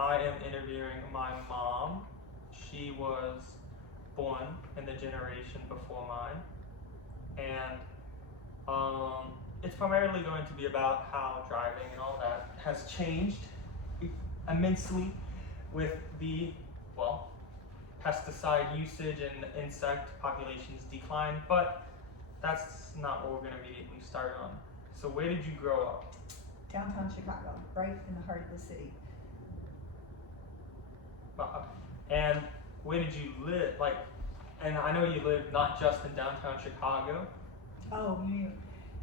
I am interviewing my mom. She was born in the generation before mine, and it's primarily going to be about how driving and all that has changed immensely with the, well, pesticide usage and insect populations decline, but that's not what we're going to immediately start on. So where did you grow up? Downtown Chicago, right in the heart of the city. And where did you live? Like, and I know you live not just in downtown Chicago. Oh,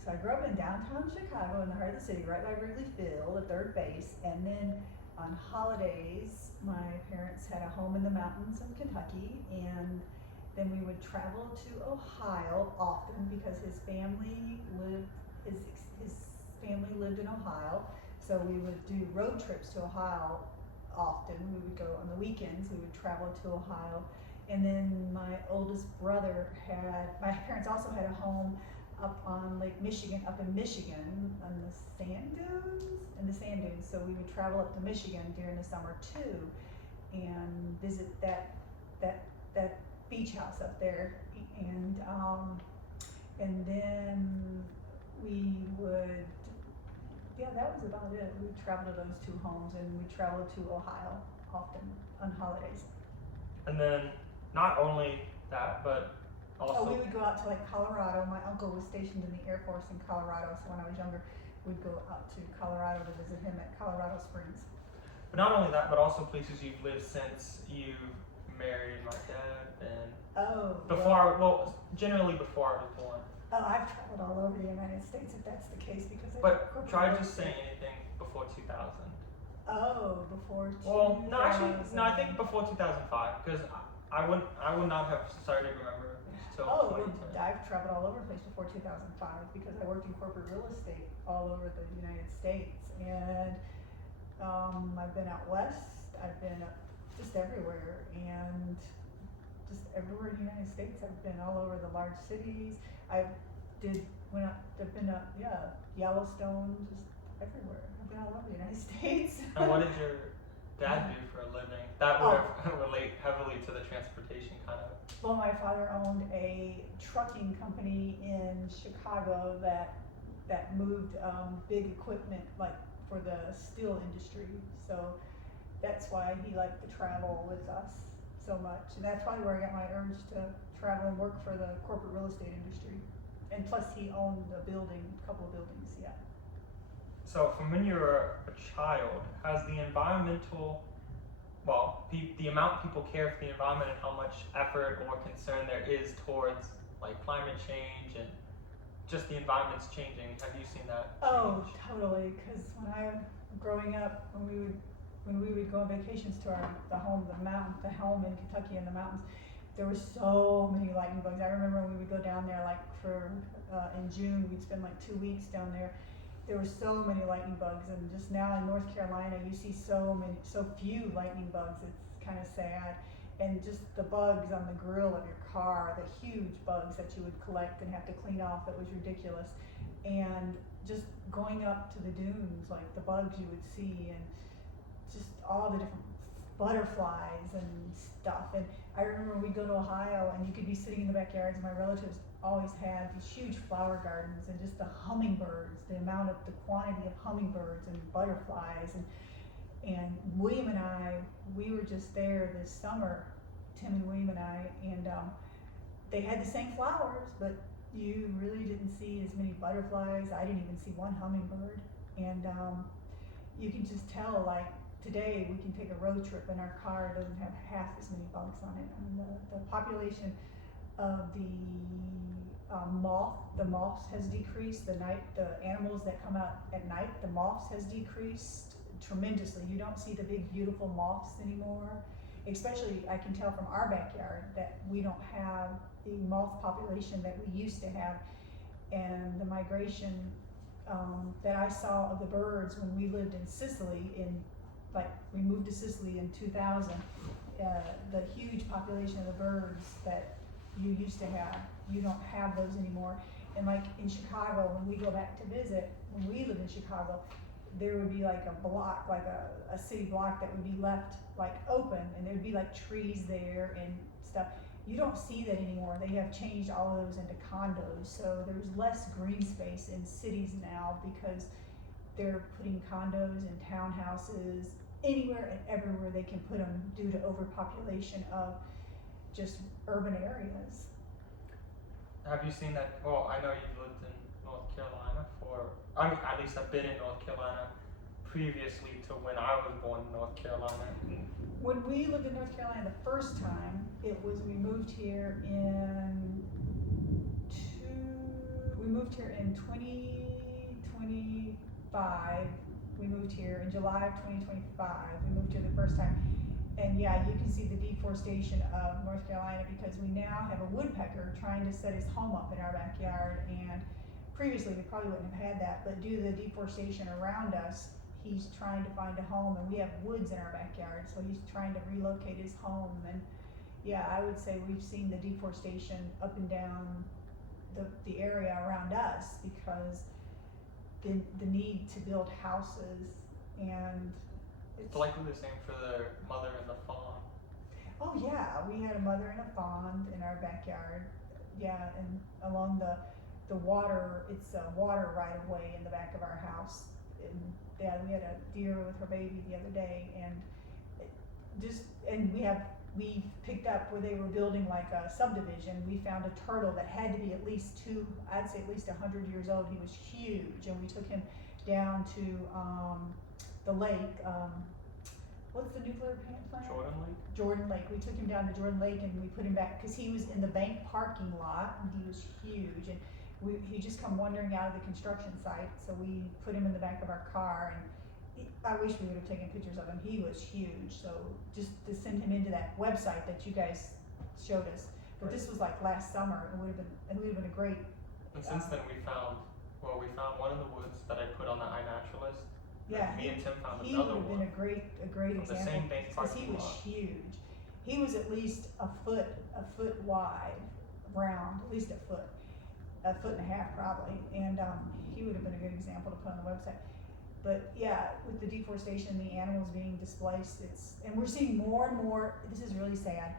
so I grew up in downtown Chicago in the heart of the city, right by Wrigley Field, at third base, and then on holidays, my parents had a home in the mountains of Kentucky, and then we would travel to Ohio often because his family lived in Ohio, so we would do road trips to Ohio often. We would go on the weekends, we would travel to Ohio. And then my parents also had a home up on Lake Michigan, up in Michigan, on the sand dunes. So we would travel up to Michigan during the summer too, and visit that beach house up there. And then we would, that was about it. We would travel to those two homes, and we traveled to Ohio often on holidays. And then not only that, but also we would go out to like Colorado. My uncle was stationed in the Air Force in Colorado, so when I was younger, we'd go out to Colorado to visit him at Colorado Springs. But not only that, but also places you've lived since you married my dad, and generally before I was born. Oh, I've traveled all over the United States if that's the case, because But try just saying anything before 2000. Oh, before 2000. Well, no, actually, no. I think before 2005, because I would not have started to remember until. I've traveled all over the place before 2005 because I worked in corporate real estate all over the United States, and I've been out west. I've been just everywhere, and just everywhere in the United States. I've been all over the large cities. I've been Yellowstone, just everywhere. I've been all over the United States. And what did your dad do for a living? That would relate heavily to the transportation kind of. Well, my father owned a trucking company in Chicago that moved big equipment, like for the steel industry. So that's why he liked to travel with us so much, and that's probably where I got my urge to travel and work for the corporate real estate industry. And plus, he owned a couple of buildings. Yeah. So from when you were a child, has the environmental, the amount people care for the environment and how much effort or concern there is towards like climate change and just the environment's changing, have you seen that change? Oh, totally. Because growing up, when we would go on vacations to the home in Kentucky in the mountains, there were so many lightning bugs. I remember when we would go down there, like in June, we'd spend like 2 weeks down there. There were so many lightning bugs, and just now in North Carolina, you see so few lightning bugs. It's kind of sad. And just the bugs on the grill of your car, the huge bugs that you would collect and have to clean off, that was ridiculous. And just going up to the dunes, like the bugs you would see, and just all the different butterflies and stuff. And I remember we'd go to Ohio, and you could be sitting in the backyards. My relatives always had these huge flower gardens, and just the hummingbirds, the quantity of hummingbirds and butterflies. And William and I, we were just there this summer, Tim and William and I, and they had the same flowers, but you really didn't see as many butterflies. I didn't even see one hummingbird. And you can just tell, like, today we can take a road trip and our car doesn't have half as many bugs on it. I mean, the population of the moths has decreased. The animals that come out at night, the moths has decreased tremendously. You don't see the big beautiful moths anymore. Especially, I can tell from our backyard that we don't have the moth population that we used to have, and the migration that I saw of the birds when we lived in Sicily we moved to Sicily in 2000, the huge population of the birds that you used to have, you don't have those anymore. And like in Chicago, when we go back to visit, when we live in Chicago, there would be like a block, like a city block that would be left like open, and there'd be like trees there and stuff. You don't see that anymore. They have changed all of those into condos, so there's less green space in cities now because they're putting condos and townhouses anywhere and everywhere they can put them due to overpopulation of just urban areas. Have you seen that? Well, I know you've lived in North Carolina I mean, at least I've been in North Carolina previously to when I was born in North Carolina. When we lived in North Carolina the first time, we moved here in 2025. We moved here in July of 2025. We moved here the first time. And yeah, you can see the deforestation of North Carolina because we now have a woodpecker trying to set his home up in our backyard, and previously we probably wouldn't have had that, but due to the deforestation around us, he's trying to find a home, and we have woods in our backyard, so he's trying to relocate his home. And yeah, I would say we've seen the deforestation up and down the area around us because the need to build houses, and It's likely the same for the mother and the fawn. oh yeah, we had a mother and a fawn in our backyard. Yeah, and along the water, it's a water right of way in the back of our house. And yeah, we had a deer with her baby the other day, and we picked up where they were building like a subdivision. We found a turtle that had to be at least I'd say at least 100 years old. He was huge, and we took him down to the lake. What's the nuclear plant? Jordan Lake? Jordan Lake. We took him down to Jordan Lake, and we put him back because he was in the bank parking lot, and he was huge. And he just come wandering out of the construction site, so we put him in the back of our car, and I wish we would have taken pictures of him. He was huge, so just to send him into that website that you guys showed us. But this was like last summer. It would have been a great. And since then we found one in the woods that I put on the iNaturalist. Yeah, Me and Tim found he another would have one. been a great From the example same bank because he parking was lot. huge. He was at least a foot wide, round, at least a foot and a half probably, and he would have been a good example to put on the website. But yeah, with the deforestation, the animals being displaced, and we're seeing more and more. This is really sad.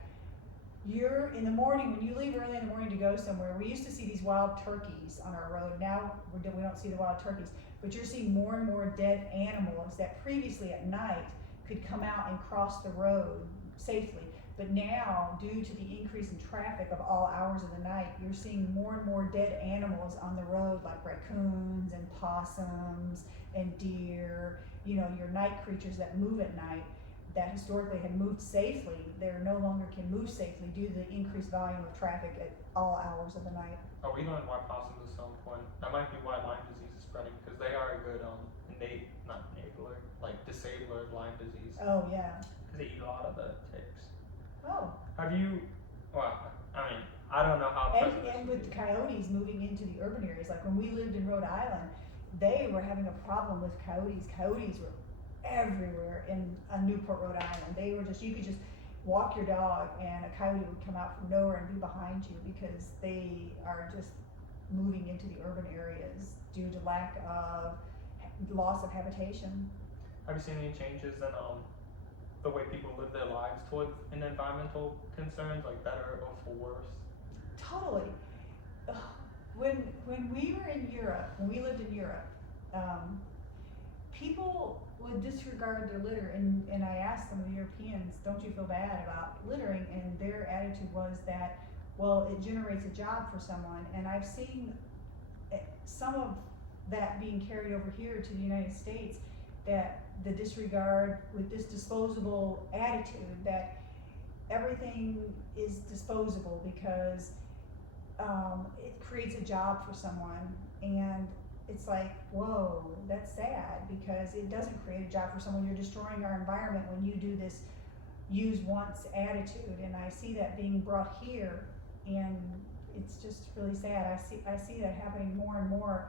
You're in the morning, when you leave early in the morning to go somewhere, we used to see these wild turkeys on our road. Now we don't see the wild turkeys, but you're seeing more and more dead animals that previously at night could come out and cross the road safely. But now, due to the increase in traffic of all hours of the night, you're seeing more and more dead animals on the road, like raccoons and possums and deer, your night creatures that move at night that historically had moved safely. They no longer can move safely due to the increased volume of traffic at all hours of the night. Oh, we learned why possums are so important. That might be why Lyme disease is spreading, because they are a good disabler of Lyme disease. Oh, yeah. Because they eat a lot of the ticks. Oh. Have you, I don't know how And with the coyotes moving into the urban areas, like when we lived in Rhode Island, they were having a problem with coyotes. Coyotes were everywhere in Newport, Rhode Island. They were you could just walk your dog and a coyote would come out from nowhere and be behind you because they are just moving into the urban areas due to lack of loss of habitation. Have you seen any changes in the way people live their lives towards environmental concerns, like better or for worse? Totally. When we were in Europe, when we lived in Europe, people would disregard their litter, and I asked some of the Europeans, don't you feel bad about littering? And their attitude was that, well, it generates a job for someone, and I've seen some of that being carried over here to the United States, that the disregard with this disposable attitude that everything is disposable because it creates a job for someone. And it's like, whoa, that's sad because it doesn't create a job for someone. You're destroying our environment when you do this use once attitude. And I see that being brought here, and it's just really sad. I see that happening more and more,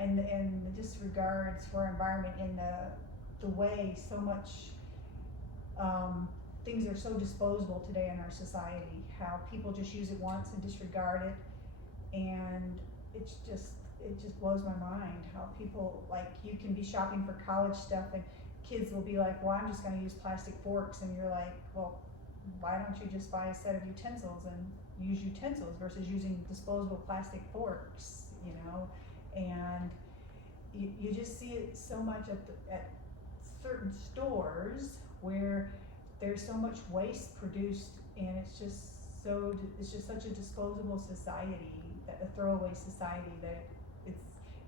and the disregards for our environment in the way so much things are so disposable today in our society. How people just use it once and disregard it, and it's just it just blows my mind how people, like, you can be shopping for college stuff and kids will be like, well, I'm just gonna use plastic forks, and you're like, well, why don't you just buy a set of utensils and use utensils versus using disposable plastic forks, you know? And you just see it so much at certain stores where there's so much waste produced, and it's just such a disposable society, a throwaway society, that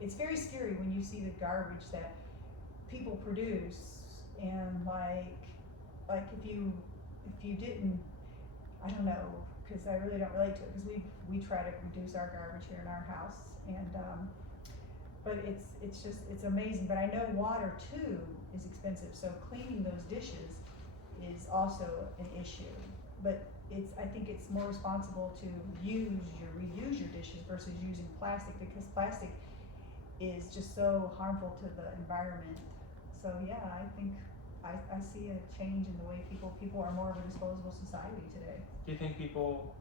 it's very scary when you see the garbage that people produce. And like if you didn't, I don't know, because I really don't relate to it, because we try to reduce our garbage here in our house, and but it's amazing. But I know water too is expensive, so cleaning those dishes is also an issue. But I think it's more responsible to reuse your dishes versus using plastic, because plastic is just so harmful to the environment. So yeah, I think I see a change in the way people are more of a disposable society today. Do you think people,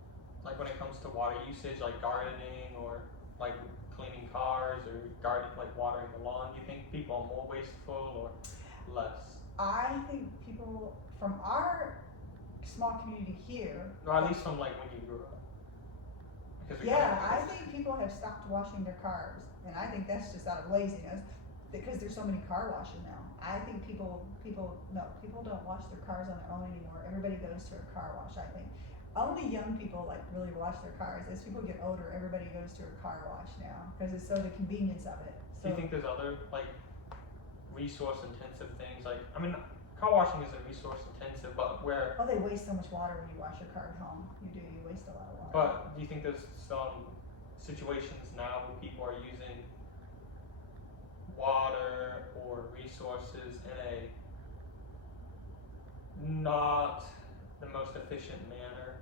like when it comes to water usage, like gardening or like cleaning cars or like watering the lawn, do you think people are more wasteful or less? I think people from our small community here, Or at least from like when you grew up. Because I think people have stopped washing their cars, and I think that's just out of laziness, because there's so many car washes now. I think people don't wash their cars on their own anymore. Everybody goes to a car wash, I think. Only young people like really wash their cars. As people get older, everybody goes to a car wash now, because it's so the convenience of it. So, do you think there's other like resource intensive things? Like, I mean, car washing isn't resource intensive, but where. Oh, they waste so much water when you wash your car at home. You waste a lot of water. But do you think there's some situations now where people are using water or resources in a not the most efficient manner?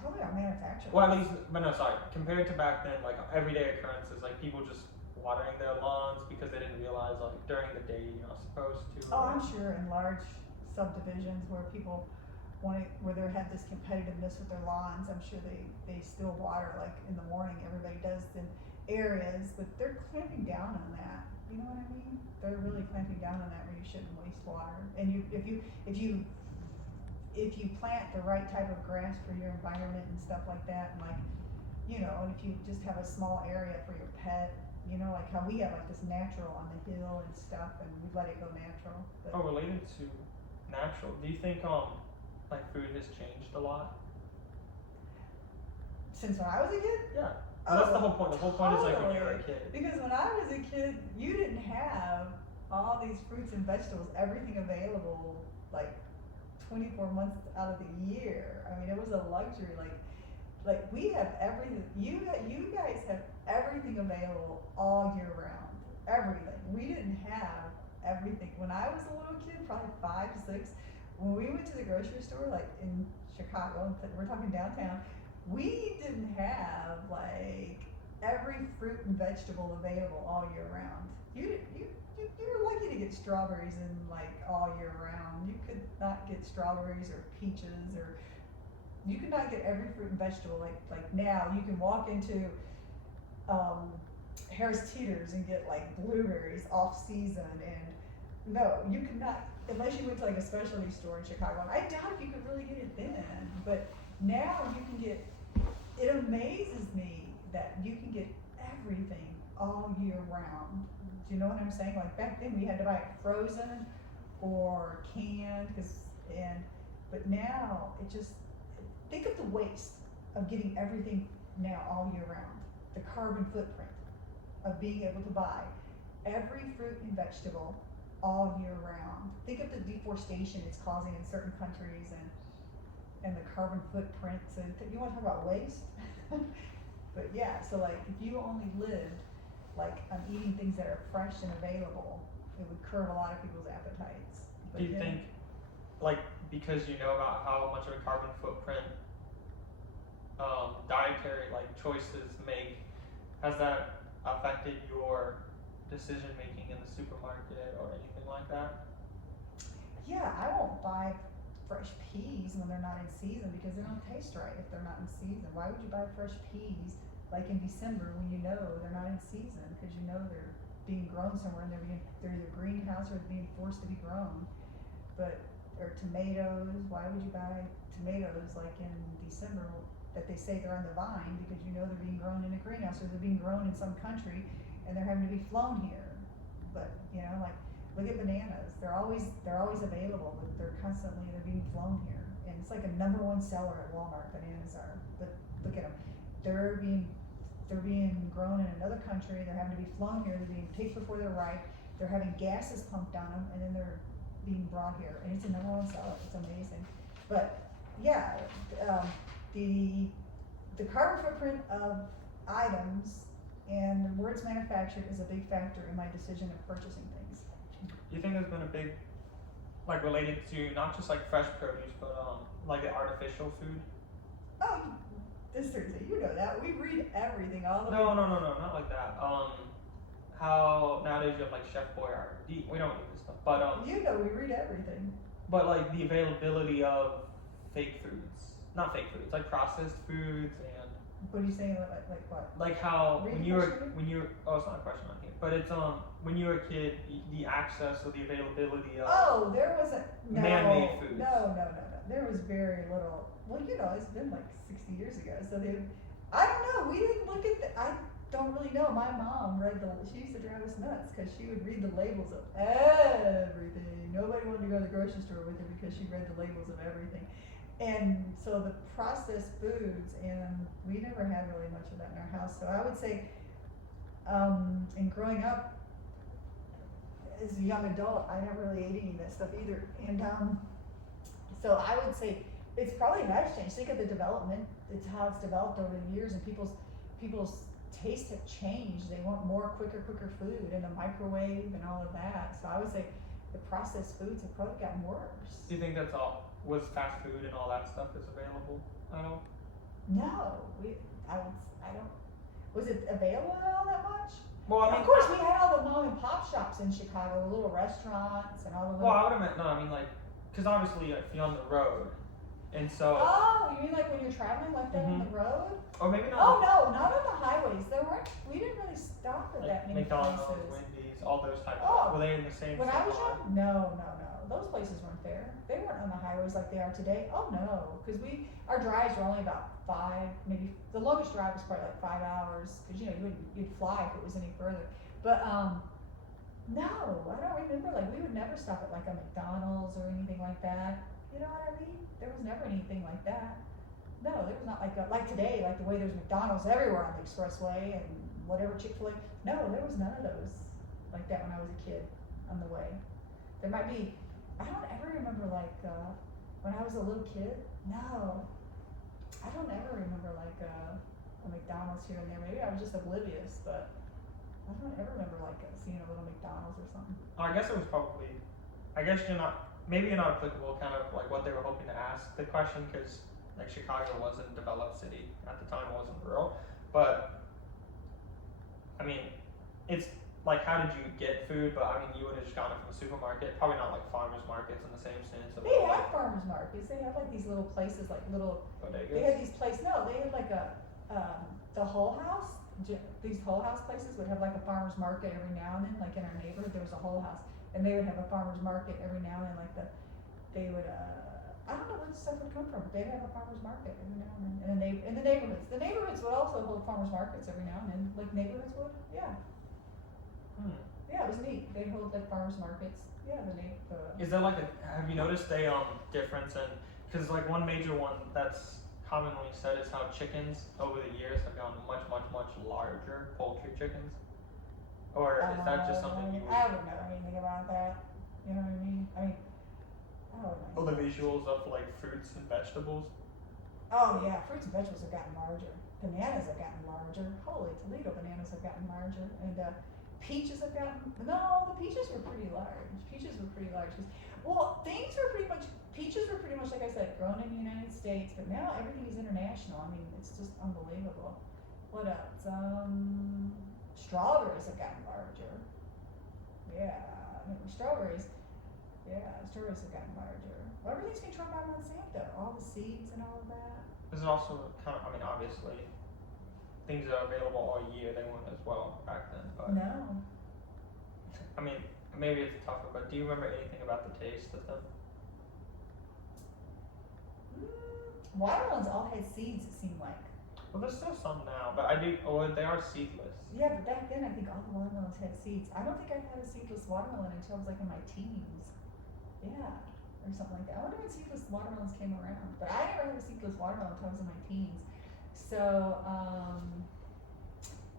Probably our manufacturing. Well, at least, but no, sorry. Compared to back then, like everyday occurrences, like people just watering their lawns because they didn't realize, like during the day, you're not supposed to. Oh, I'm sure in large subdivisions where people where they have this competitiveness with their lawns, I'm sure they still water like in the morning. Everybody does in areas, but they're clamping down on that. You know what I mean? They're really clamping down on that, where you shouldn't waste water. And if you plant the right type of grass for your environment and stuff like that, and like, you know, and if you just have a small area for your pet, you know, like how we have like this natural on the hill and stuff, and we let it go natural. But Oh, related to natural, do you think like food has changed a lot? since when I was a kid? Yeah. That's the whole point. The whole point is like when you were a Totally. kid. Because when I was a kid, you didn't have all these fruits and vegetables, everything available like 24 months out of the year. I mean, it was a luxury. Like we have everything. You guys have everything available all year round. Everything. We didn't have everything. When I was a little kid, probably 5, 6, when we went to the grocery store, like in Chicago, we're talking downtown, we didn't have like every fruit and vegetable available all year round. You were lucky to get strawberries in like all year round. You could not get strawberries or peaches, or you could not get every fruit and vegetable like now. You can walk into Harris Teeter's and get like blueberries off season, and no, you could not unless you went to like a specialty store in Chicago. I doubt if you could really get it then, but now you can get. It amazes me that you can get everything all year round. Do you know what I'm saying? Like back then we had to buy it frozen or canned, but now it just, think of the waste of getting everything now all year round. The carbon footprint of being able to buy every fruit and vegetable all year round. Think of the deforestation it's causing in certain countries, and the carbon footprint. So you want to talk about waste? But yeah, so like if you only lived like on eating things that are fresh and available, it would curb a lot of people's appetites. But Do you think, like, because you know about how much of a carbon footprint dietary like choices make, has that affected your decision making in the supermarket or anything like that? Yeah, I won't buy fresh peas when they're not in season, because they don't taste right if they're not in season. Why would you buy fresh peas like in December when you know they're not in season because you know they're being grown somewhere and they're either greenhouse or they're being forced to be grown. But or tomatoes, why would you buy tomatoes like in December that they say they're on the vine because you know they're being grown in a greenhouse or they're being grown in some country and they're having to be flown here. But you know, like look at bananas. They're always available, but they're being flown here. And it's like a number one seller at Walmart, bananas are. But look at them. They're being grown in another country, they're having to be flown here, they're being picked before they're ripe, they're having gases pumped on them, and then they're being brought here, and it's a number one seller, it's amazing. But, yeah, the carbon footprint of items and where it's manufactured is a big factor in my decision of purchasing things. You think there's been a big, like related to not just like fresh produce, but like the artificial food? Oh, this Thursday, you know that, we read everything all the way. No, not like that. How nowadays you have like Chef Boyardee. We don't need this stuff, but You know we read everything. but like the availability of fake foods, not fake foods, like processed foods and What are you saying, like what? like how Read when the you were question? oh, it's not a question on here, but it's when you were a kid, the access or the availability of Oh, there wasn't, no, man-made foods. no, there was very little, well, you know, it's been like 60 years ago, so I don't know, we didn't look at I don't really know, my mom she used to drive us nuts, cause she would read the labels of everything, nobody wanted to go to the grocery store with her because she read the labels of everything. And so the processed foods, and we never had really much of that in our house, so I would say, and growing up, as a young adult, I never really ate any of that stuff either. And so I would say it's probably has changed. Think of the development. It's how it's developed over the years, and people's tastes have changed. They want more quicker food in the microwave and all of that. So I would say the processed foods have probably gotten worse. Do you think that's all? Was fast food and all that stuff is available at all? No, I don't. Was it available at all that much? Well, I mean, Of course, we had all the mom and pop shops in Chicago, the little restaurants and all the little. Well, I would have meant no. I mean, like, because obviously if you're on the road, and so Oh, you mean like when you're traveling like that on the road? or maybe not. Oh no, not on the highways. We didn't really stop at Like that many McDonald's, places. Wendy's, all those types. Oh. Were they in the same? When I was supply? young, no. Those places weren't there. They weren't on the highways like they are today. Oh no, because our drives were only about 5, maybe the longest drive was probably like 5 hours. Because you'd fly if it was any further. But no, I don't remember. Like we would never stop at like a McDonald's or anything like that. You know what I mean? There was never anything like that. No, there was not like today, like the way there's McDonald's everywhere on the expressway and whatever Chick-fil-A. No, there was none of those like that when I was a kid on the way. There might be. I don't ever remember like when I was a little kid. No, I don't ever remember like a McDonald's here and there. Maybe I was just oblivious, but I don't ever remember like seeing a little McDonald's or something. Oh, I guess it was probably. I guess you're not. Maybe you're not applicable. Kind of like what they were hoping to ask the question, because like Chicago wasn't a developed city at the time; it wasn't rural. But I mean, it's like how did you get food? But I mean, you would have just gotten it from the supermarket. Probably not like farmers markets in the same sense. Of They like had farmers markets. They had like these little places, like little. bodegas. They had these places. No, they had like the Whole House. These Whole House places would have like a farmers market every now and then. Like in our neighborhood, there was a Whole House, and they would have a farmers market every now and then. They would. I don't know where the stuff would come from, but they'd have a farmers market every now and then. And then in the neighborhoods. The neighborhoods would also hold farmers markets every now and then. Like neighborhoods would. Yeah. Yeah, it was neat. They'd hold like farmers markets. Yeah, Is there like have you noticed a difference in, because like one major one that's commonly said is how chickens over the years have gotten much larger, poultry chickens? Or is that just something you I wouldn't know anything about that. You know what I mean? I wouldn't know. or the visuals of like fruits and vegetables? Oh yeah, fruits and vegetables have gotten larger. Bananas have gotten larger. Holy Toledo, bananas have gotten larger. And peaches have gotten, no, the peaches were pretty large. Well, peaches were pretty much, like I said, grown in the United States, but now everything is international. I mean, it's just unbelievable. What else? Strawberries have gotten larger. Yeah, strawberries have gotten larger. Well, everything's controlled by Monsanto. All the seeds and all of that. There's also kind of, I mean, obviously, things are available all year. They weren't as well back then. But No. I mean, maybe it's tougher. But do you remember anything about the taste of them? Watermelons all had seeds, it seemed like. Well, there's still some now, but I do. Or they are seedless. Yeah, but back then I think all the watermelons had seeds. I don't think I had a seedless watermelon until I was like in my teens. Yeah, or something like that. I wonder when seedless watermelons came around. But I never had a seedless watermelon until I was in my teens. So,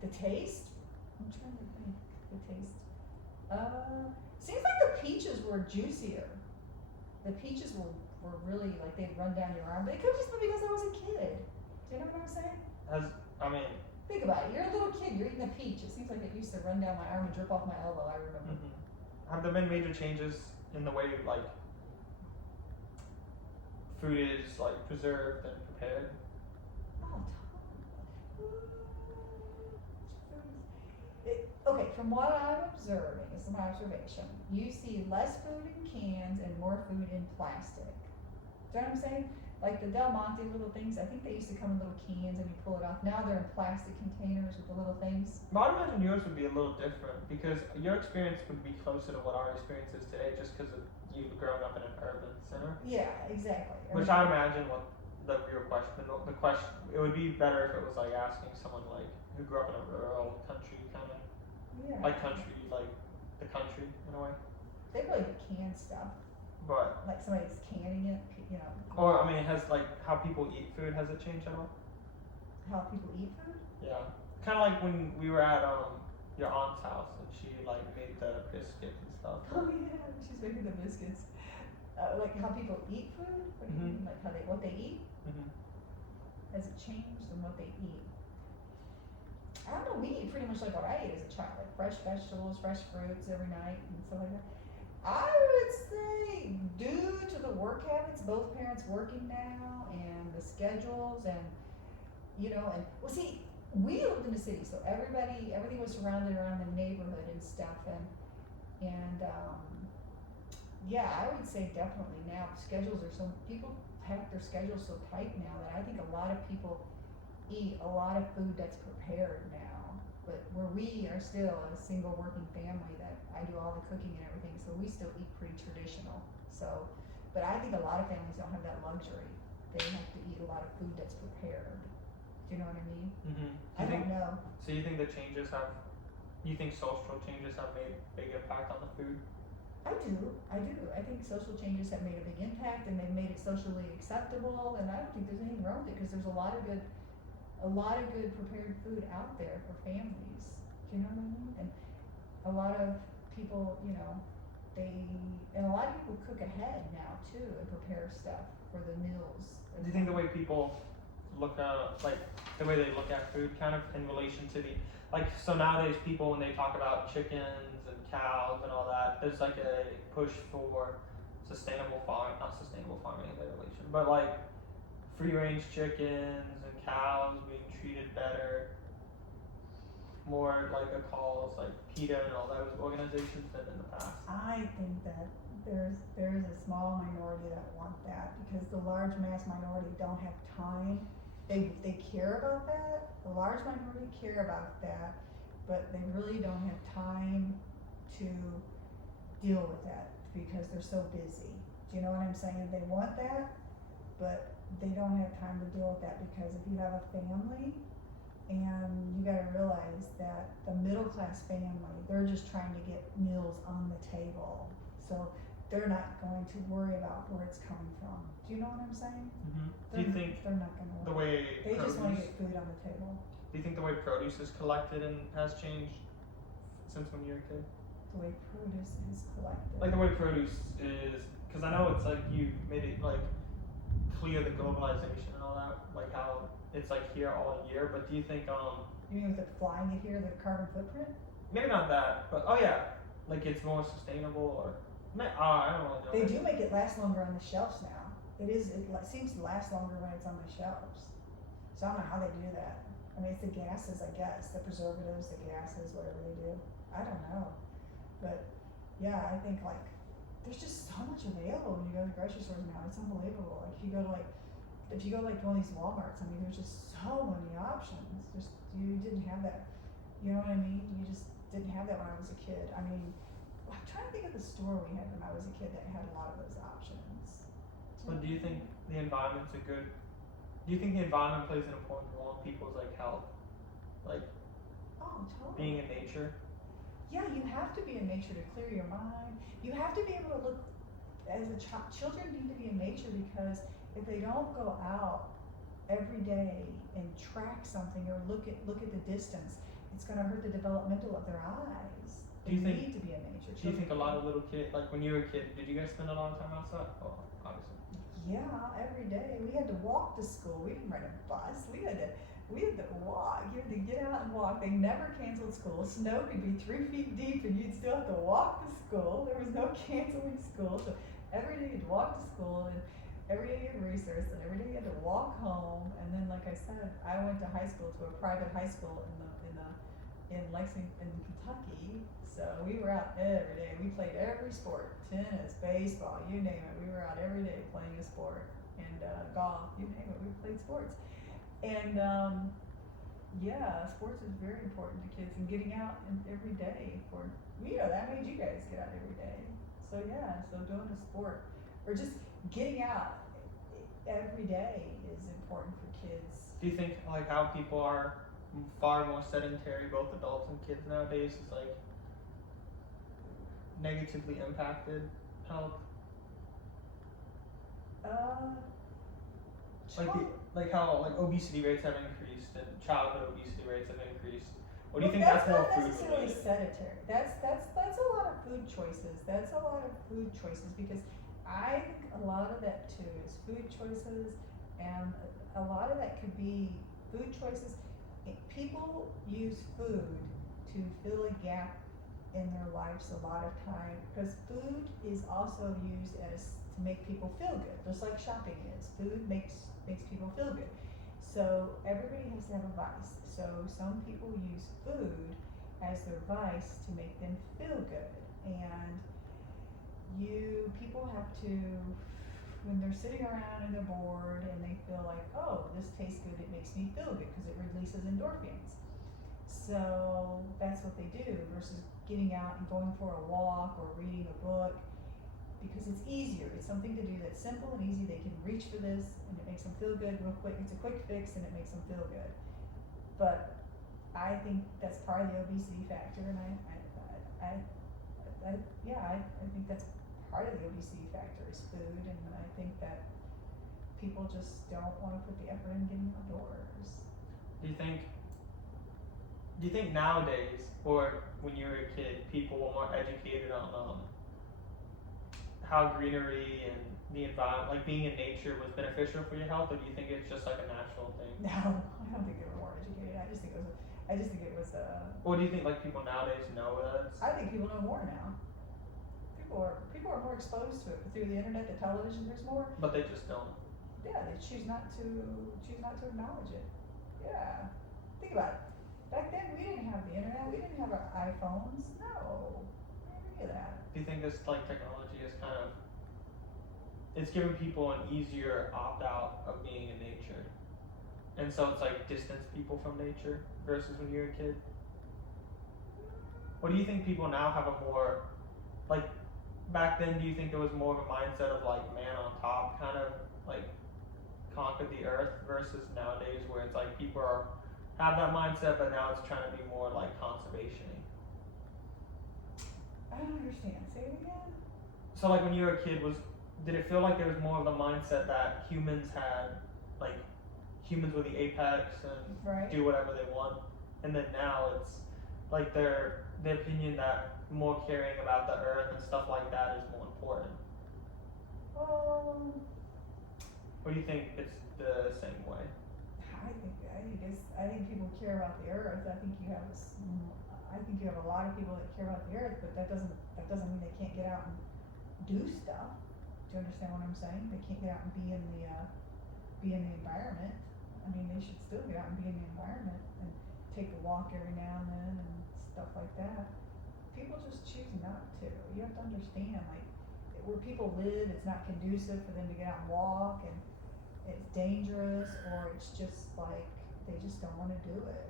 the taste? I'm trying to think. The taste. Seems like the peaches were juicier. The peaches were really like they'd run down your arm. But it could have just been because I was a kid. Do you know what I'm saying? I mean, Think about it. You're a little kid. You're eating a peach. It seems like it used to run down my arm and drip off my elbow. I remember. have there been major changes in the way like food is like preserved and prepared? Oh, okay, from what I'm observing, this is my observation. You see less food in cans and more food in plastic. Do you know what I'm saying? Like the Del Monte little things, I think they used to come in little cans and you pull it off. Now they're in plastic containers with the little things. But I imagine yours would be a little different because your experience would be closer to what our experience is today, just because of you growing up in an urban center. Yeah, exactly. Which I imagine what the real question, the question, it would be better if it was like asking someone like who grew up in a rural country kind of Yeah. like country, like the country in a way. They really do canned stuff. But Like somebody's canning it, you know. or I mean, has like how people eat food, has it changed at all? How people eat food? Yeah, kind of like when we were at your aunt's house and she like made the biscuits and stuff. Oh yeah, she's making the biscuits. Like how people eat food? What do you mean? Like what they eat? Mm-hmm. Has it changed in what they eat? I don't know, we eat pretty much like what I ate as a child, like fresh vegetables, fresh fruits every night and stuff like that. I would say due to the work habits, both parents working now and the schedules and, you know, and, well see, we lived in the city, so everything was surrounded around the neighborhood and stuff yeah, I would say definitely now schedules are so, people pack their schedules so tight now that I think a lot of people eat a lot of food that's prepared now. But where we are still a single working family that I do all the cooking and everything, so we still eat pretty traditional. So, but I think a lot of families don't have that luxury. They have to eat a lot of food that's prepared. Do you know what I mean? Mm-hmm. I don't know. So you think you think social changes have made a big impact on the food? I do. I think social changes have made a big impact and they've made it socially acceptable and I don't think there's anything wrong with it because there's a lot of good prepared food out there for families. Do you know what I mean? And a lot of people, you know, and a lot of people cook ahead now too and prepare stuff for the meals. Do you think the way people look like the way they look at food kind of in relation to the like so nowadays people when they talk about chickens and cows and all that, there's like a push for not sustainable farming in their relation, but like free range chickens and cows being treated better, more like a cause like PETA and all those organizations than in the past. I think that there's a small minority that want that because the large mass minority don't have time. They care about that. The large minority care about that, but they really don't have time to deal with that because they're so busy. Do you know what I'm saying? They want that, but they don't have time to deal with that because if you have a family and you gotta realize that the middle class family, they're just trying to get meals on the table. So they're not going to worry about where it's coming from. Do you know what I'm saying? Mm-hmm. Do you think they're not gonna the worry. way They just wanna produce, get food on the table. do you think the way produce is collected and has changed since when you were a kid? The way produce is collected. Like the way produce is, because I know it's like you made it like clear the globalization and all that, like how it's like here all year. But do you think You mean with it flying it here, the carbon footprint? maybe not that, but oh yeah, like it's more sustainable or I don't really know. They do make it last longer on the shelves now. It seems to last longer when it's on the shelves. So I don't know how they do that. I mean, it's the gases, I guess, the preservatives, the gases, whatever they do. I don't know. But yeah, I think like there's just so much available when you go to the grocery stores now. It's unbelievable. Like if you go to like if you go like to one of these Walmarts, I mean, there's just so many options. Just you didn't have that. You know what I mean? You just didn't have that when I was a kid. I mean, I'm trying to think of the store we had when I was a kid that had a lot of those options. So do you think the environment's a good? Do you think the environment plays an important role in people's like health, like Oh, totally. being in nature? Yeah, you have to be in nature to clear your mind. You have to be able to look as a child. Children need to be in nature because if they don't go out every day and track something or look at the distance, it's going to hurt the developmental of their eyes. Do you They think- need to be in nature. Do you think a lot of little kids, like when you were a kid, did you guys spend a lot of time outside? Oh, obviously. Yeah, every day. We had to walk to school. We didn't ride a bus. We had to walk. You had to get out and walk. They never canceled school. Snow could be 3 feet deep and you'd still have to walk to school. There was no canceling school. So every day you'd walk to school and every day you had recess and every day you had to walk home. And then like I said, I went to high school, to a private high school in Lexington, Kentucky. So we were out every day. We played every sport, tennis, baseball, you name it. We were out every day playing a sport, and golf, you name it. We played sports, and yeah, sports is very important to kids, and getting out every day for that made you guys get out every day. So yeah, so doing a sport or just getting out every day is important for kids. Do you think like how people are far more sedentary, both adults and kids nowadays, is like negatively impacted health? Like how like obesity rates have increased and childhood obesity rates have increased. Or do you think that's more not food necessarily related? sedentary. That's a lot of food choices. That's a lot of food choices because I think a lot of that too is food choices, and a lot of that could be food choices. People use food to fill a gap in their lives a lot of time because food is also used as to make people feel good, just like shopping is. Food makes people feel good. So everybody has to have a vice. So some people use food as their vice to make them feel good, and people have to, when they're sitting around and they're bored and they feel like, oh, this tastes good, it makes me feel good because it releases endorphins. So that's what they do versus getting out and going for a walk or reading a book because it's easier. It's something to do that's simple and easy. They can reach for this and it makes them feel good real quick. It's a quick fix and it makes them feel good. But I think that's part of the obesity factor, and I think that's part of the obesity factor is food, and I think that people just don't want to put the effort in getting outdoors. Do you think nowadays, or when you were a kid, people were more educated on how greenery and the environment, like being in nature, was beneficial for your health, or do you think it's just like a natural thing? No, I don't think they were more educated. I just think it was. Or do you think like people nowadays know that? I think people know more now. People are more exposed to it through the internet, the television. There's more. But they just don't. Yeah, they choose not to acknowledge it. Yeah, think about it. Back then, we didn't have the internet. We didn't have our iPhones. No, we didn't have any of that. Do you think this like technology is kind of, it's giving people an easier opt out of being in nature, and so it's like distance people from nature versus when you were a kid? Or do you think people now have a more, like back then, do you think there was more of a mindset of like man on top, kind of like conquer the earth, versus nowadays where it's like people have that mindset, but now it's trying to be more like conservation-y? I don't understand. Say it again. So like when you were a kid, did it feel like there was more of the mindset that humans had, like humans were the apex and Right. do whatever they want, and then now it's like the opinion that more caring about the earth and stuff like that is more important? Or do you think it's the same way? I think people care about the earth. I think you have a lot of people that care about the earth, but that doesn't mean they can't get out and do stuff. Do you understand what I'm saying? They can't get out and be in the environment. I mean, they should still get out and be in the environment and take a walk every now and then and stuff like that. People just choose not to. You have to understand, like, where people live, it's not conducive for them to get out and walk, and it's dangerous, or it's just like they just don't want to do it.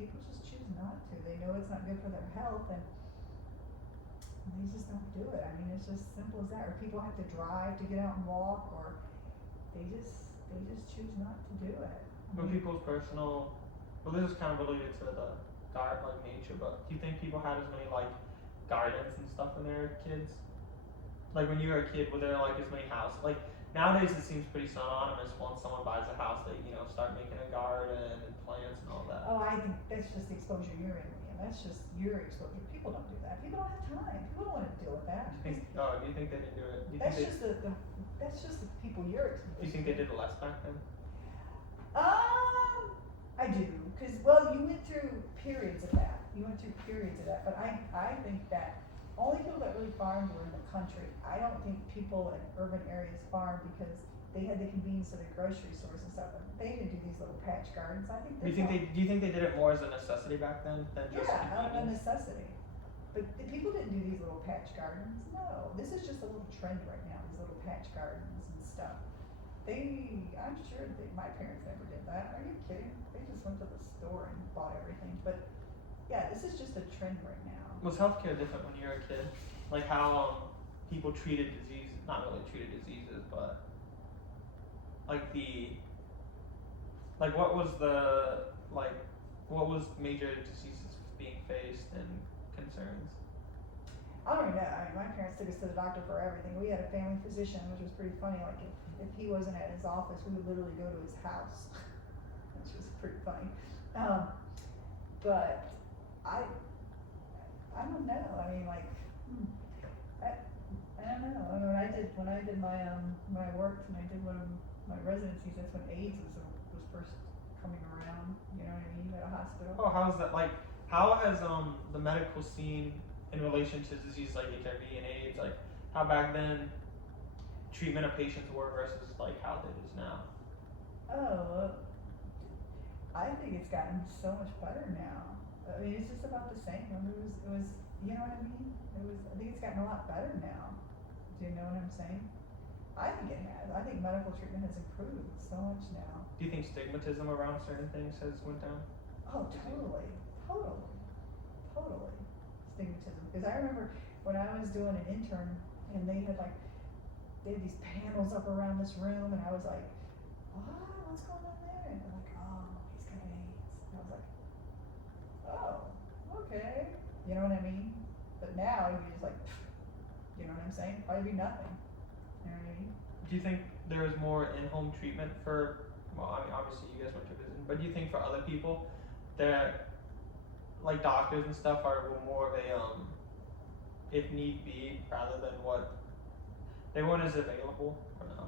People just choose not to. They know it's not good for their health, and they just don't do it. I mean, it's just simple as that. Or people have to drive to get out and walk, or they just choose not to do it. But people's personal, well, this is kind of related to the like nature, but do you think people had as many like gardens and stuff when they were kids? Like when you were a kid, were there like as many houses? Like nowadays it seems pretty synonymous. Once someone buys a house, they start making a garden and plants and all that. Oh, I think that's just the exposure you're in, Liam. That's just your exposure. People don't do that. People don't have time. People don't want to deal with that. Do you think they didn't do it? Do you That's think just that's just the people you're exposed to. do you think they did it less back then? I do, because, well, you went through periods of that. But I think that only people that really farmed were in the country. I don't think people in urban areas farmed because they had the convenience of the grocery stores and stuff. They didn't do these little patch gardens. I think Do you think they did it more as a necessity back then than just out of a convenience? necessity. But the people didn't do these little patch gardens. No, this is just a little trend right now. These little patch gardens and stuff. I'm sure my parents never did that. Are you kidding? They just went to the store and bought everything. But yeah, this is just a trend right now. Was healthcare different when you were a kid? Like how people treated diseases, not really treated diseases, but like what was major diseases being faced and concerns? I don't know. I mean, my parents took us to the doctor for everything. We had a family physician, which was pretty funny. Like if he wasn't at his office, we would literally go to his house, which was pretty funny. But I don't know. I mean, like, I don't know. I mean, when I did my when I worked and I did one of my residencies, that's when AIDS was first coming around. You know what I mean? At a hospital. Oh, how's that? Like, how has the medical scene in relation to diseases like HIV and AIDS, like how back then treatment of patients were versus like how it is now? Oh, I think it's gotten so much better now. I mean, it's just about the same. I mean, it was, you know what I mean? I think it's gotten a lot better now. Do you know what I'm saying? I think it has. I think medical treatment has improved so much now. Do you think stigmatism around certain things has went down? Oh, totally. Stigmatism. Because I remember when I was doing an intern and they had these panels up around this room and I was like, what's going on there? And they're like, oh, he's got AIDS. And I was like, oh, okay. You know what I mean? But now you're just like, you know what I'm saying? Probably be nothing. You know what I mean? Do you think there is more in-home treatment for, well, I mean, obviously you guys went to visit, but do you think for other people that, like doctors and stuff, are more of a, if need be, rather than what, they weren't as available, or no?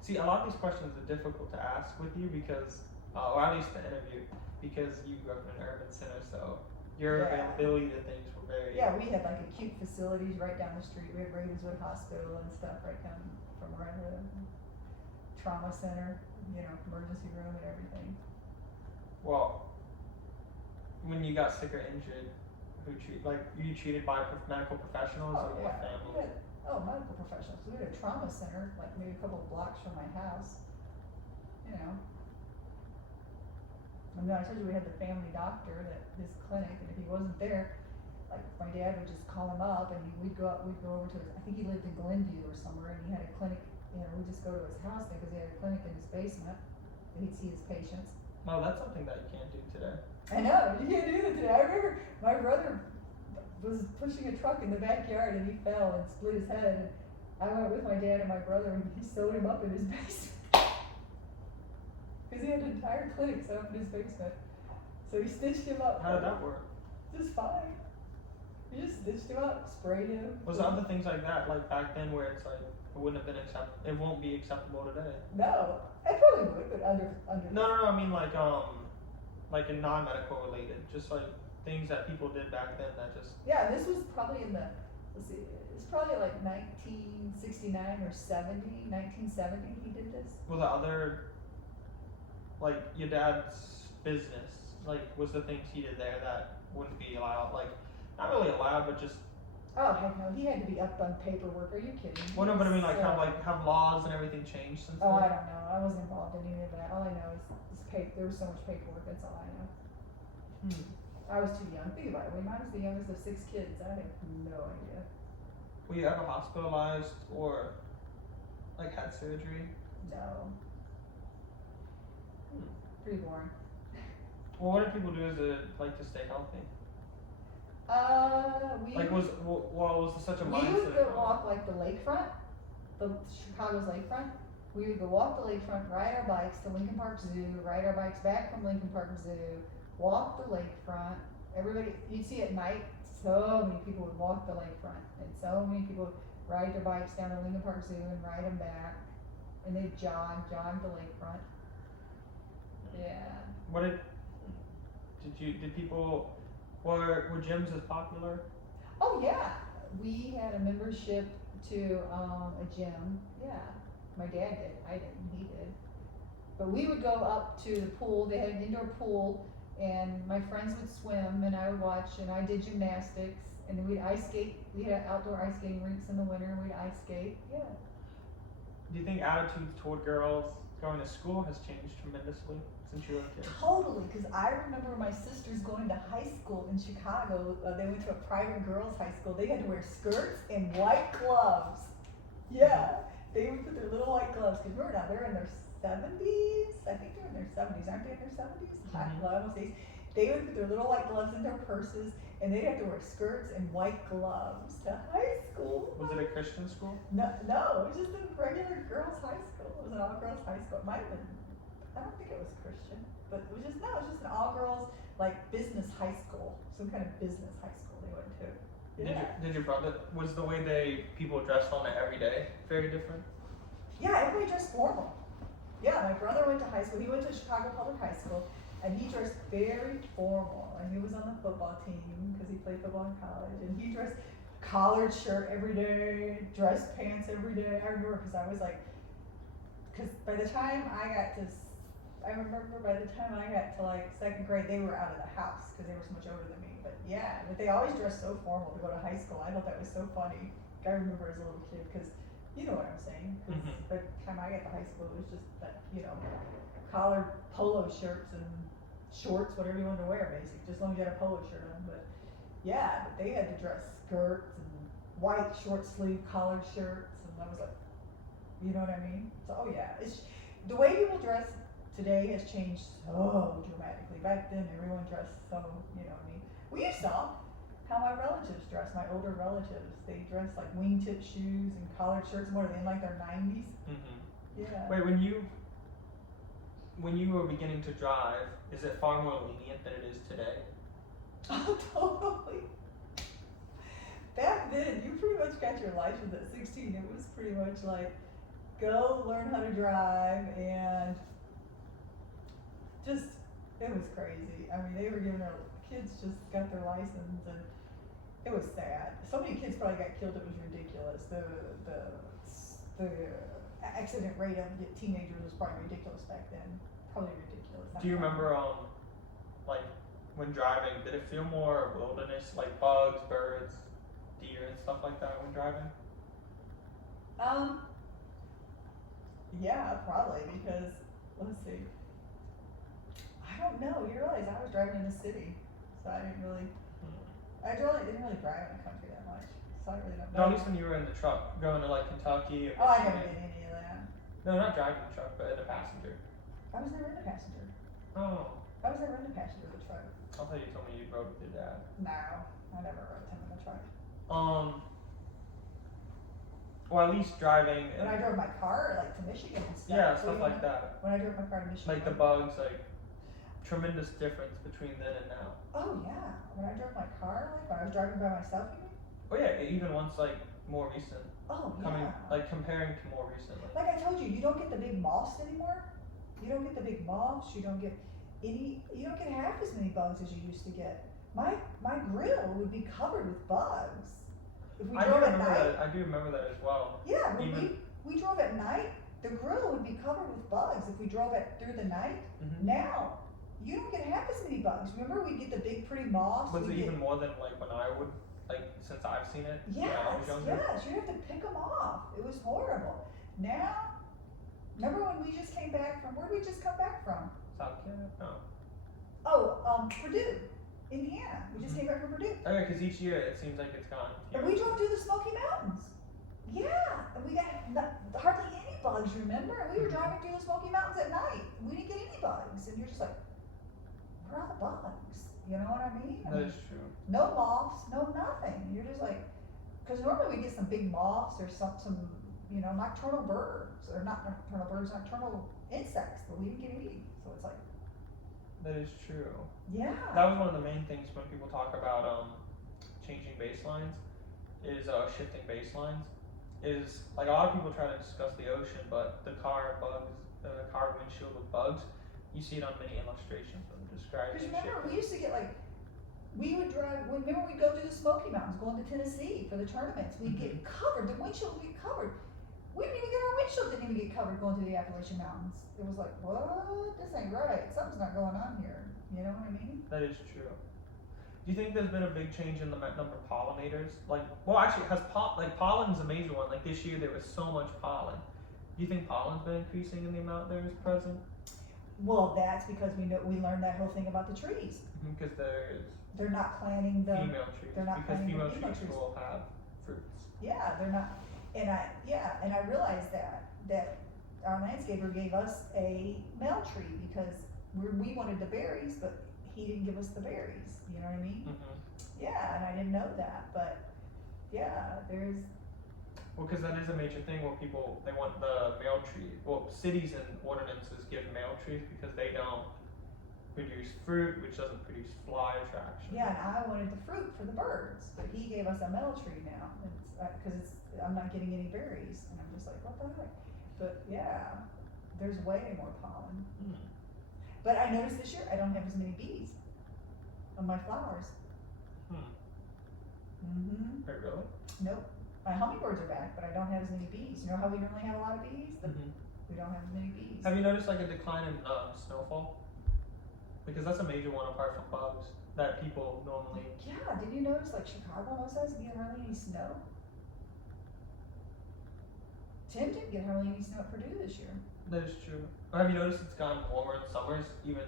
See, a lot of these questions are difficult to ask with you because, or at least to interview, because you grew up in an urban center, so your availability to things were very... Yeah, we had like acute facilities right down the street. We had Ravenswood Hospital and stuff right down from around the trauma center, emergency room and everything. Well, when you got sick or injured, were you treated by medical professionals or what family? Medical professionals. We had a trauma center, like maybe a couple of blocks from my house. And then I told you we had the family doctor at his clinic, and if he wasn't there, like my dad would just call him up, and we'd go over to his, I think he lived in Glenview or somewhere, and he had a clinic, we'd just go to his house because he had a clinic in his basement, and he'd see his patients. Well, that's something that you can't do today. I know, you can't do that today. I remember my brother was pushing a truck in the backyard and he fell and split his head. And I went with my dad and my brother and he sewed him up in his basement. Because he had an entire clinic set up in his basement. So he stitched him up. How did that work? Just fine. He just stitched him up, sprayed him. Was there other things like that, like back then where it's like, it wouldn't have been it won't be acceptable today? No, I probably would, but under. No, I mean like in non-medical related, just like things that people did back then that just... Yeah, this was probably it's probably like 1969 or 1970 he did this. Were the other, like your dad's business, like was the things he did there that wouldn't be allowed, like not really allowed, but just Oh, heck no, he had to be up on paperwork, are you kidding? Well, no, but I mean, like, So- have laws and everything changed since Oh, I then? don't know, I wasn't involved in any of that, all I know is there was so much paperwork, that's all I know. Hmm. I was too young, think about it, when I was the youngest of 6 kids, I had no idea. Were you ever hospitalized or like had surgery? No. Hmm. Pretty boring. Well, what do people do to stay healthy? We Like, was such a we mindset? would go walk like the lakefront, the Chicago's lakefront. We would go walk the lakefront, ride our bikes to Lincoln Park Zoo, ride our bikes back from Lincoln Park Zoo, walk the lakefront. Everybody, you'd see at night, so many people would walk the lakefront, and so many people would ride their bikes down to Lincoln Park Zoo and ride them back, and they'd jog the lakefront. Yeah. What did people were gyms as popular? Oh yeah, we had a membership to a gym. Yeah, my dad did. I didn't. He did. But we would go up to the pool. They had an indoor pool, and my friends would swim, and I would watch. And I did gymnastics, and then we'd ice skate. We had outdoor ice skating rinks in the winter, and we'd ice skate. Yeah. Do you think attitudes toward girls going to school has changed tremendously since you were a kid? Totally, because I remember my sisters going to high school in Chicago. They went to a private girls' high school. They had to wear skirts and white gloves. Yeah, they would put their little white gloves. Because remember now, they're in their 70s. I think they're in their 70s. Aren't they in their 70s? Mhm. Well, almost 80s. They would put their little white gloves in their purses, and they'd have to wear skirts and white gloves to high school. Was it a Christian school? No, it was just a regular girls' high school. It was an all-girls high school. It might have been, I don't think it was Christian, but it was just an all-girls, like, business high school. Some kind of business high school they went to. Yeah. Did your brother, was the way people dressed on it every day very different? Yeah, everybody dressed formal. Yeah, my brother went to high school. He went to Chicago Public High School, and he dressed very formal. And he was on the football team because he played football in college. And he dressed collared shirt every day, dress pants every day. I remember because I was like, because by the time I remember by the time I got to like 2nd grade, they were out of the house because they were so much older than me. But yeah, but they always dressed so formal to go to high school. I thought that was so funny. I remember as a little kid because you know what I'm saying. Because Mhm. by the time I got to high school, it was just that, collared polo shirts and shorts, whatever you wanted to wear, basically, just as long as you had a polo shirt on. But yeah, but they had to dress skirts and white short sleeve collared shirts, and I was like, you know what I mean? So oh yeah, it's the way people dress today has changed so dramatically. Back then, everyone dressed so, you know what I mean? Well, you saw how my relatives dressed, my older relatives. They dressed like wingtip shoes and collared shirts. And what are they in like their 90s? Mm-hmm. Yeah. Wait, when you were beginning to drive, is it far more lenient than it is today? Oh, totally. Back then, you pretty much got your license at 16. It was pretty much like, go learn how to drive, and just, it was crazy. I mean, they were giving their kids just got their license, and it was sad. So many kids probably got killed, it was ridiculous. The accident rate of teenagers was probably ridiculous back then. Probably ridiculous. Do you remember like when driving, did it feel more wilderness, like bugs, birds, deer and stuff like that when driving? Yeah, probably, because, let's see. I don't know, you realize I was driving in the city, so I didn't really drive in the country that much, so I really don't No, know. at least when you were in the truck, going to like Kentucky or Oh, I never Michigan. did any of that. No, not driving the truck, but in the passenger. I was never in the passenger. Oh, I was never in the passenger of the truck. I thought you told me you rode with your dad. No, I never rode him in the truck. Well, at least driving. When I drove my car, like, to Michigan and stuff. Yeah, so stuff you like know, that. When I drove my car to Michigan. Like the bugs, like tremendous difference between then and now. Oh, yeah, when I drove my car, like, when I was driving by myself, you mean? Oh yeah, even once like more recent, Oh, coming yeah. like comparing to more recently. Like I told you, you don't get the big moths anymore. You don't get the big moths. You don't get half as many bugs as you used to get. My grill would be covered with bugs. If we I do drove at remember night. that. I do remember that as well. Yeah, when Even- we drove at night, the grill would be covered with bugs if we drove it through the night. Mhm. Now, you don't get half as many bugs. Remember, we'd get the big pretty moths. Was it we'd even get, more than like when I would like since I've seen it. When I was Yes, younger. yes, you have to pick them off. It was horrible. Now, remember when we just came back from, where did we just come back from? South Carolina. No. Purdue, Indiana. We just came back from Purdue. Oh yeah, because each year it seems like it's gone. And we drove through the Smoky Mountains. Yeah, and we got hardly any bugs, remember? And we were driving through the Smoky Mountains at night. We didn't get any bugs. And you're just like, where are the bugs? You know what I mean? That is true. No moths, no nothing. You're just like, because normally we get some big moths or some nocturnal birds, or not nocturnal birds, nocturnal insects, but we didn't get any. So it's like, That is true. yeah. That was one of the main things when people talk about changing baselines, is shifting baselines. Is like a lot of people try to discuss the ocean, but the car windshield with bugs, you see it on many illustrations when describing Because remember, shifting. we used to get like, we would drive, remember we'd go through the Smoky Mountains, going to Tennessee for the tournaments. We'd get covered, the windshield would get covered. We didn't even get our windshield, didn't even get covered going through the Appalachian Mountains. It was like, what? This ain't right. Something's not going on here. You know what I mean? That is true. Do you think there's been a big change in the number of pollinators? Like, well, actually, pollen's a major one. Like this year, there was so much pollen. Do you think pollen's been increasing in the amount there is present? Well, that's because we learned that whole thing about the trees. Because there is They're not planting the, female trees. they're not Because planting the female female trees trees. will have fruits. yeah, they're not, and I realized that our landscaper gave us a male tree because we wanted the berries, but he didn't give us the berries, you know what I mean? Mm-hmm. Yeah, and I didn't know that, but yeah, there's, Well, because that is a major thing where they want the male tree. Well, cities and ordinances give male trees because they don't produce fruit, which doesn't produce fly attraction. yeah, and I wanted the fruit for the birds, but he gave us a male tree now, because I'm not getting any berries, and I'm just like, what the heck? But yeah, there's way more pollen. Hmm. But I noticed this year I don't have as many bees on my flowers. Mm-hmm. Wait, really? Nope. My hummingbirds are back, but I don't have as many bees. You know how we normally have a lot of bees? We don't have as many bees. Have you noticed like a decline in snowfall? Because that's a major one apart from bugs that people normally. Yeah, did you notice like Chicago almost hasn't get hardly any snow? Tim didn't get hardly any snow at Purdue this year. That is true. Or have you noticed it's gotten warmer in summers? Even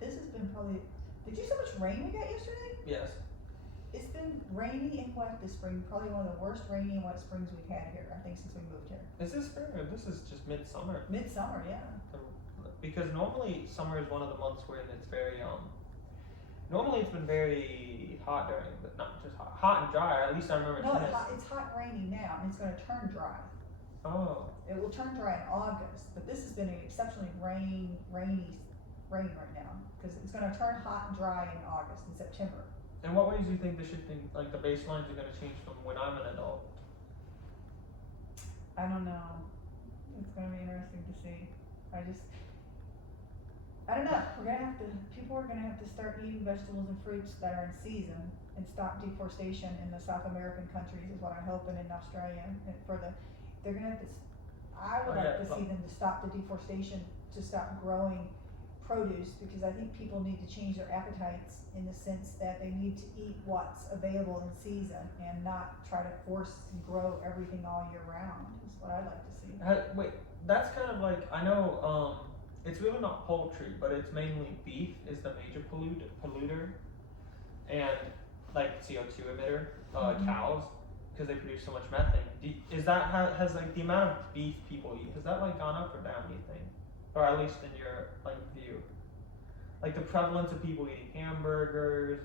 This has been probably, did you see how much rain we got yesterday? yes. It's been rainy and wet this spring, probably one of the worst rainy and wet springs we've had here, I think, since we moved here. Is this spring or this is just midsummer? Midsummer, yeah. Because normally summer is one of the months when it's very Normally it's been very hot during, but not just hot and dry. At least I remember. No, tennis. it's hot and rainy now, and it's gonna turn dry. Oh. It will turn dry in August, but this has been an exceptionally rainy right now, because it's gonna turn hot and dry in August and September. In what ways do you think the shifting, like the baselines, are going to change from when I'm an adult? I don't know. It's gonna be interesting to see. I don't know. People are gonna have to start eating vegetables and fruits that are in season and stop deforestation in the South American countries is what I'm hoping, in Australia. And they're gonna have to, I would like to see them to stop the deforestation, to stop growing produce, because I think people need to change their appetites in the sense that they need to eat what's available in season and not try to force and grow everything all year round, is what I'd like to see. Wait, that's kind of like, I know it's really not poultry, but it's mainly beef is the major polluter, and like CO2 emitter, cows, because they produce so much methane. Has like the amount of beef people eat, has that like gone up or down, do you think? Or at least in your like view? Like the prevalence of people eating hamburgers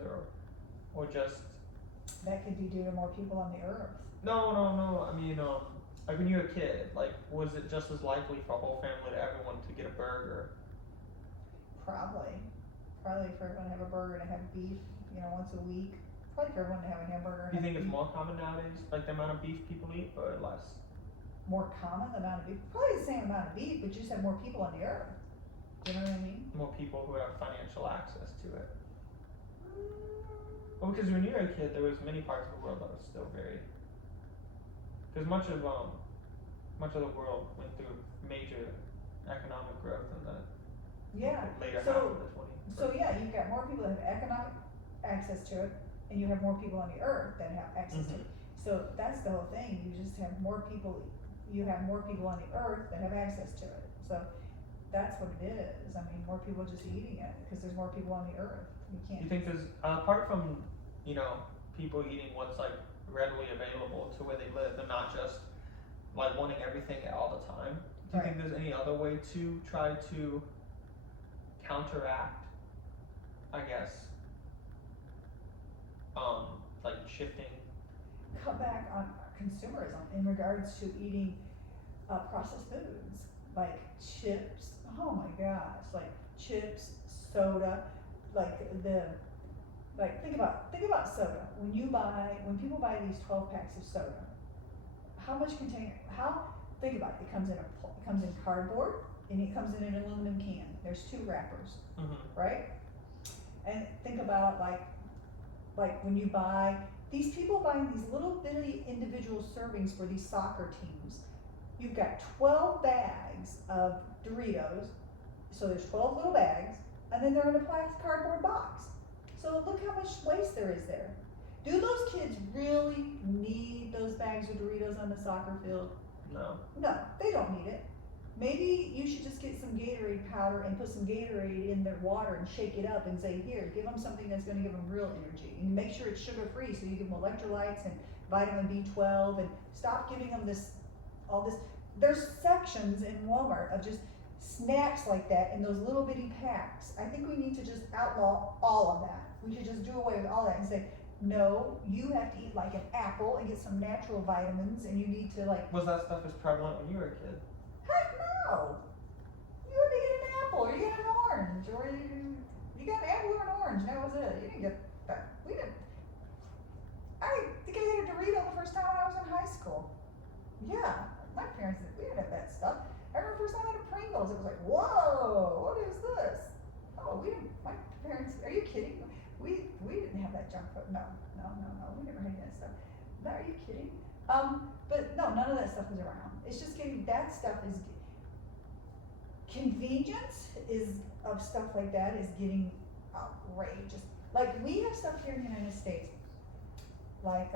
or just. That could be due to more people on the earth. No, I mean, like when you were a kid, like was it just as likely for a whole family to everyone to get a burger? Probably for everyone to have a burger, to have beef, once a week. Probably for everyone to have a hamburger. Do you think it's more common nowadays, like the amount of beef people eat, or less? More common, the amount of beef? Probably the same amount of beef, but you just have more people on the earth. Do you know what I mean? More people who have financial access to it. Well, because when you were a kid, there was many parts of the world that was still very. Because much of the world went through major economic growth in the Yeah. later half of the 20th. So yeah, you've got more people that have access to it, and you have more people on the earth that have access to Mhm. it. So that's the whole thing, you just have more people, you have more people on the earth that have access to it, so that's what it is, I mean, more people just eating it, cause there's more people on the earth, you You can't. think there's, apart from, you know, people eating what's like readily available to where they live and not just like wanting everything all the time, do you think there's any other way to try to counteract, I guess, like shifting? Cut back on consumerism in regards to eating processed foods like chips. Oh my gosh, like chips, soda, think about soda. When people buy these 12 packs of soda, think about it. It comes in cardboard and it comes in an aluminum can. There's 2 wrappers, Mm-hmm. right? And think about like when you buy, these people buying these little bitty individual servings for these soccer teams. You've got 12 bags of Doritos, so there's 12 little bags, and then they're in a plastic cardboard box. So look how much waste there is there. Do those kids really need those bags of Doritos on the soccer field? No. No, they don't need it. Maybe you should just get some Gatorade powder and put some Gatorade in their water and shake it up and say, here, give them something that's gonna give them real energy. And make sure it's sugar free, so you give them electrolytes and vitamin B12, and stop giving them all this. There's sections in Walmart of just snacks like that in those little bitty packs. I think we need to just outlaw all of that. We should just do away with all that and say, no, you have to eat like an apple and get some natural vitamins, and you need to like, Was that stuff as prevalent when you were a kid? heck no! You had to get an apple, or you get an orange, or you got an apple or an orange, and that was it. You didn't get that. I think I had a Dorito the first time when I was in high school. Yeah, my parents we didn't have that stuff. I remember the first time I had a Pringles, it was like, whoa, what is this? Oh, my parents, are you kidding? We didn't have that junk food. No, we never had that stuff. No, are you kidding? But no, none of that stuff was around. It's just that stuff is, convenience of stuff like that is getting outrageous. Like, we have stuff here in the United States, like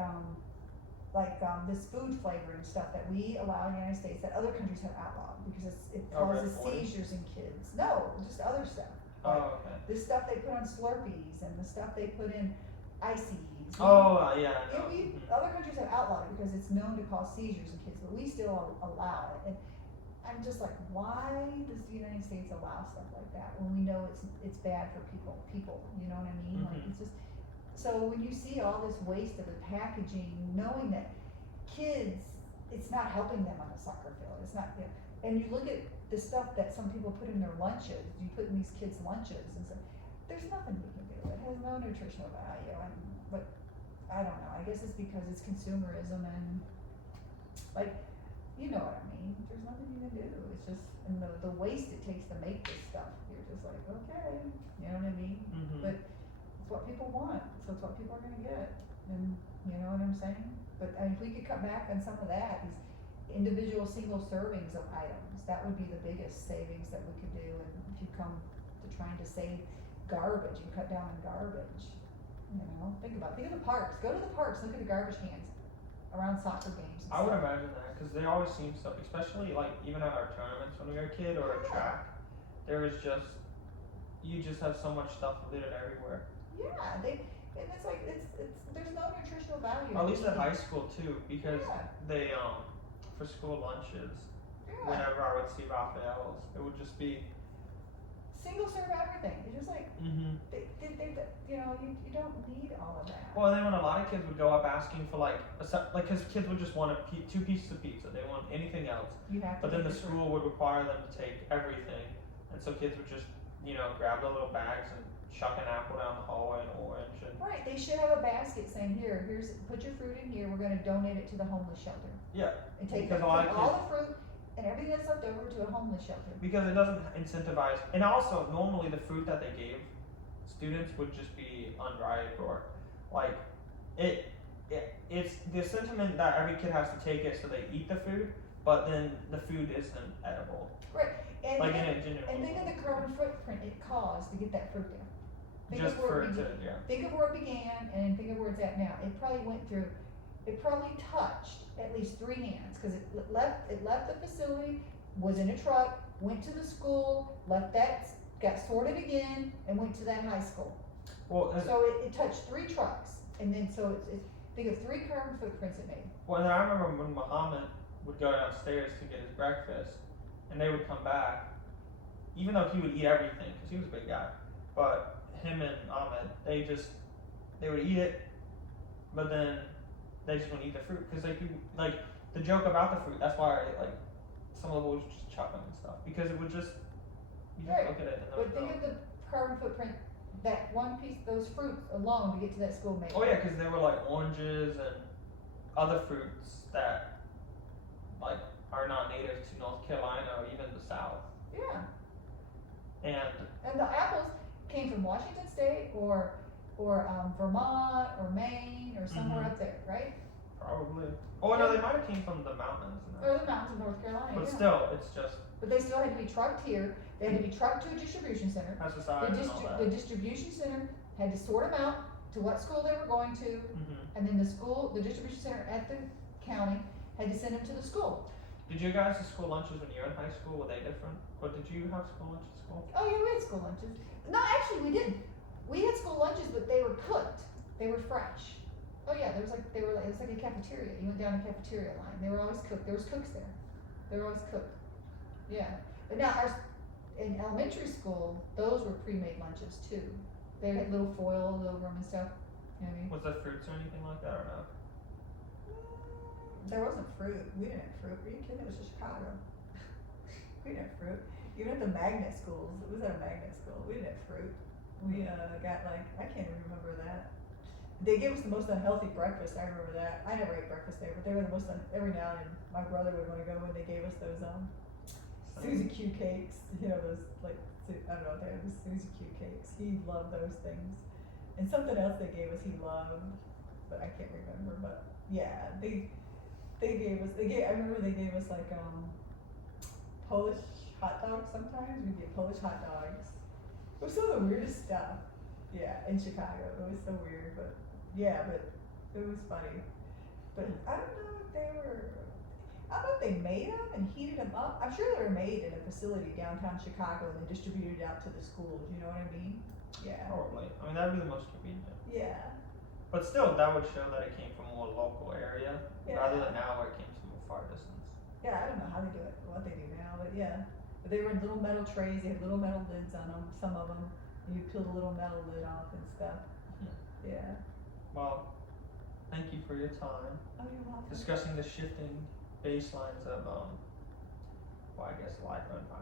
this food flavoring stuff that we allow in the United States that other countries have outlawed because it causes seizures in kids. No, just other stuff. Oh, okay. The stuff they put on Slurpees and the stuff they put in ices. Oh, yeah, I know. Other countries have outlawed it because it's known to cause seizures in kids, but we still allow it. And I'm just like, why does the United States allow stuff like that when we know it's bad for people? You know what I mean? Like, it's just, so when you see all this waste of the packaging, knowing that kids, it's not helping them on the soccer field. It's not, and you look at the stuff that some people put in their lunches. You put in these kids' lunches, and so there's nothing we can do. It has no nutritional value, but I don't know. I guess it's because it's consumerism and like, you know what I mean. There's nothing you can do. It's just, and the waste it takes to make this stuff. You're just like, okay, you know what I mean? Mm-hmm. But it's what people want, so it's what people are gonna get, and you know what I'm saying? But if we could cut back on some of that, these individual single servings of items, that would be the biggest savings that we could do. And if you come to trying to save garbage and cut down on garbage, think of the parks. Go to the parks, look at the garbage cans around soccer games. I would imagine that, because they always seem stuff, especially like even at our tournaments when we were a kid or a track, you just have so much stuff littered everywhere. Yeah, and it's like, there's no nutritional value. Or at least at high school too, because they, for school lunches, whenever I would see Raphael's, it would just be single serve everything. It's just like, you don't need all of that. Well, and then when a lot of kids would go up asking for because kids would just want 2 pieces of pizza, they want anything else. But then the school would require them to take everything, and so kids would just, grab the little bags and chuck an apple down the hallway, an orange, and right. They should have a basket saying, put your fruit in here. We're going to donate it to the homeless shelter. Yeah. And take all the fruit and everything that's left over to a homeless shelter. Because it doesn't incentivize, and also normally the fruit that they gave students would just be unripe, or like it's the sentiment that every kid has to take it so they eat the food, but then the food isn't edible. Right. And like think of the carbon footprint it caused to get that fruit there. think Just of where for it it to, began. yeah. Think of where it began and then think of where it's at now. It probably went through, it probably touched at least 3 hands, cause it left the facility, was in a truck, went to the school, left that, got sorted again, and went to that high school. Well, So it touched 3 trucks, and then so it's think of 3 carbon footprints it made. well, and then I remember when Muhammad would go downstairs to get his breakfast, and they would come back, even though he would eat everything, because he was a big guy, but him and Ahmed, they would eat it, but then they just wouldn't eat the fruit, because like, the joke about the fruit, that's why, like, some of the boys would just chuck them and stuff, because it would just, you just Right, look at it and there But was think no. of the carbon footprint that one piece, those fruits alone to get to that school made. Oh yeah, because there were like oranges and other fruits that, like, are not native to North Carolina or even the South, Yeah, and and the apples came from Washington State or Vermont or Maine or somewhere Mhm. up there, right? probably. Oh no, they might have came from the mountains and Or that. the mountains of North Carolina, But yeah. still, it's just But they still had to be trucked here. They had to be trucked to a distribution center. pesticide and all The that. distribution center had to sort them out to what school they were going to, Mm-hmm. and then the distribution center at the county had to send them to the school. Did you guys' school lunches when you were in high school, were they different? Or did you have school lunch at school? Oh yeah, we had school lunches. No, actually we didn't. We had school lunches, but they were cooked. They were fresh. Oh yeah, it was like a cafeteria. You went down a cafeteria line. They were always cooked. There was cooks there. They were always cooked. Yeah. But now in elementary school, those were pre-made lunches too. They had little foils over them and stuff. You know what I mean? Was there fruits or anything like that or no? There wasn't fruit. We didn't have fruit. Are you kidding? It was just Chicago. We didn't have fruit. Even at the magnet schools, it was at a magnet school. We didn't have fruit. We got like, I can't even remember that. They gave us the most unhealthy breakfast. I remember that. I never ate breakfast there, but they were the most every now and then my brother would want to go when they gave us those Suzy Q cakes. You know those like I don't know what they are. Those Suzy Q cakes. He loved those things. And something else they gave us he loved, but I can't remember. But yeah, I remember they gave us like Polish hot dogs sometimes. We'd get Polish hot dogs. It was some of the weirdest stuff. Yeah, in Chicago. It was so weird, but yeah, but it was funny. But I don't know if they were I don't know if they made them and heated them up. I'm sure they were made in a facility downtown Chicago and they distributed it out to the schools, you know what I mean? Yeah. Probably. I mean, that would be the most convenient. Yeah. But still, that would show that it came from a more local area, Yeah. rather than now where it came from a far distance. Yeah, I don't know how they do it, what they do now, but yeah. But they were in little metal trays, they had little metal lids on them, some of them. And you peel the little metal lid off and stuff. Yeah. Well, thank you for your time. Oh, you're welcome. Discussing the shifting baselines of, well, I guess life and environment.